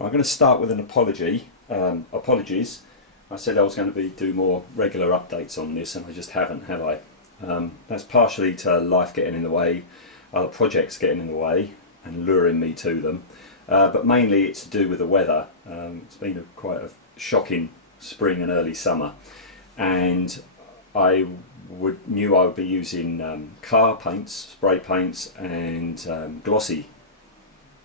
I'm going to start with an apology. Apologies. I said I was going to do more regular updates on this, and I just haven't, have I? That's partially to life getting in the way, other projects getting in the way and luring me to them, but mainly it's to do with the weather. It's been quite a shocking spring and early summer, and I knew I would be using car paints, spray paints, and glossy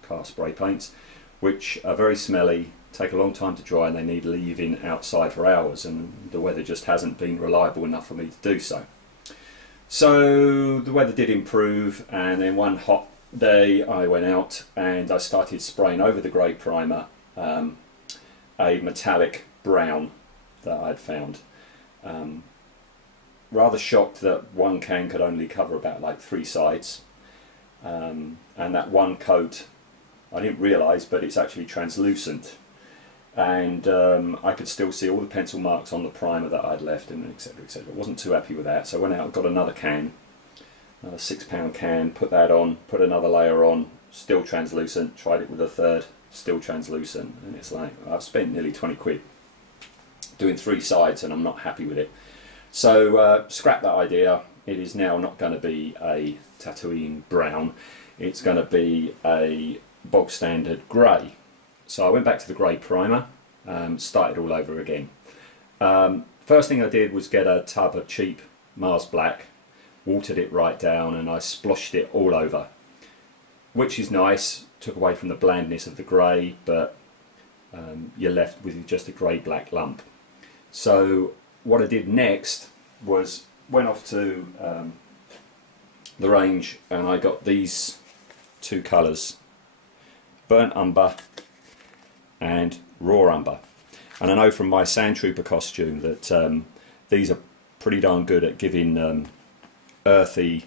car spray paints, which are very smelly, take a long time to dry, and they need leaving outside for hours, and the weather just hasn't been reliable enough for me to do so. So the weather did improve, and then one hot day I went out and I started spraying over the grey primer a metallic brown that I'd found. Rather shocked that one can could only cover about like 3 sides, and that one coat, I didn't realise, but it's actually translucent, and I could still see all the pencil marks on the primer that I'd left, and etc, etc. I wasn't too happy with that, so I went out and got another can, another £6 can, put that on, put another layer on, still translucent, tried it with a third, still translucent, and it's like, I've spent nearly 20 quid doing 3 sides and I'm not happy with it. So scrap that idea. It is now not going to be a Tatooine brown, it's going to be a bog standard grey. So I went back to the grey primer, started all over again. First thing I did was get a tub of cheap Mars Black, watered it right down, and I sploshed it all over, which is nice, took away from the blandness of the grey, but you're left with just a grey-black lump. So what I did next was went off to the range, and I got these 2 colours, burnt umber and raw umber, and I know from my Sand Trooper costume that these are pretty darn good at giving earthy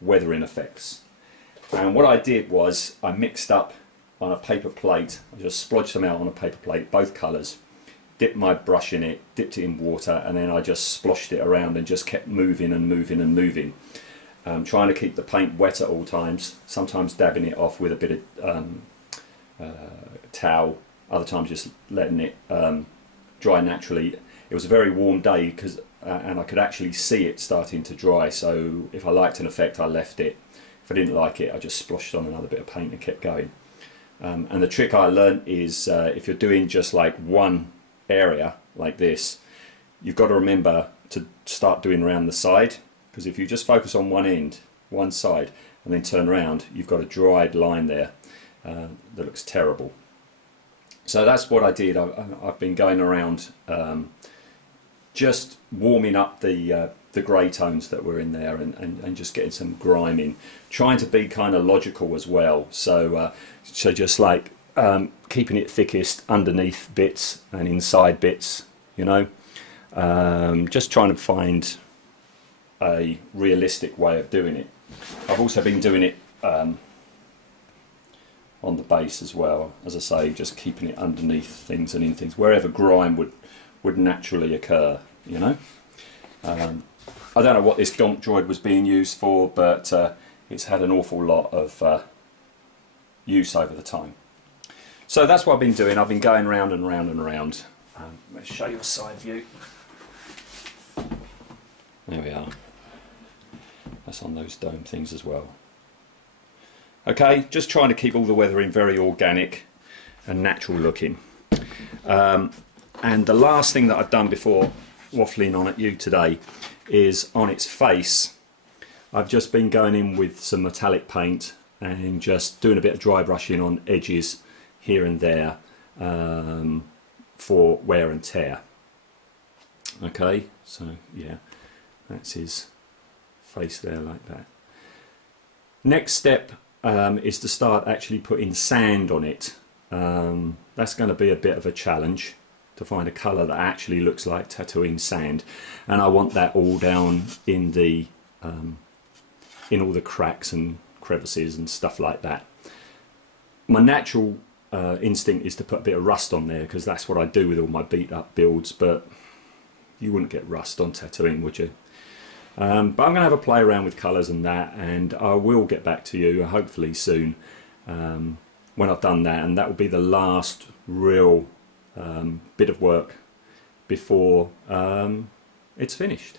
weathering effects. And what I did was I mixed up on a paper plate, I just splodged them out on a paper plate, both colours, dipped my brush in it, dipped it in water, and then I just sploshed it around and just kept moving and moving and moving, trying to keep the paint wet at all times, sometimes dabbing it off with a bit of towel, other times just letting it dry naturally. It was a very warm day, and I could actually see it starting to dry, so if I liked an effect I left it, if I didn't like it I just splashed on another bit of paint and kept going. And the trick I learned is if you're doing just like one area like this, you've got to remember to start doing around the side, because if you just focus on one end, one side, and then turn around, you've got a dried line there that looks terrible. So that's what I did. I've been going around just warming up the grey tones that were in there, and just getting some grime in, trying to be kind of logical as well. So just like keeping it thickest underneath bits and inside bits, you know, just trying to find a realistic way of doing it. I've also been doing it on the base as well, as I say, just keeping it underneath things and in things, wherever grime would naturally occur, you know. I don't know what this Gonk droid was being used for, but it's had an awful lot of use over the time. So that's what I've been doing. I've been going round and round and round. Let's show you a side view. There we are. That's on those dome things as well. Okay, just trying to keep all the weathering very organic and natural looking. And the last thing that I've done before waffling on at you today is on its face. I've just been going in with some metallic paint and just doing a bit of dry brushing on edges here and there for wear and tear. Okay, so yeah, that's his face there like that. Next step is to start actually putting sand on it. That's going to be a bit of a challenge to find a colour that actually looks like Tatooine sand, and I want that all down in the in all the cracks and crevices and stuff like that. My natural instinct is to put a bit of rust on there, because that's what I do with all my beat up builds, but you wouldn't get rust on Tatooine, would you? But I'm going to have a play around with colours and that, and I will get back to you hopefully soon when I've done that, and that will be the last real bit of work before it's finished.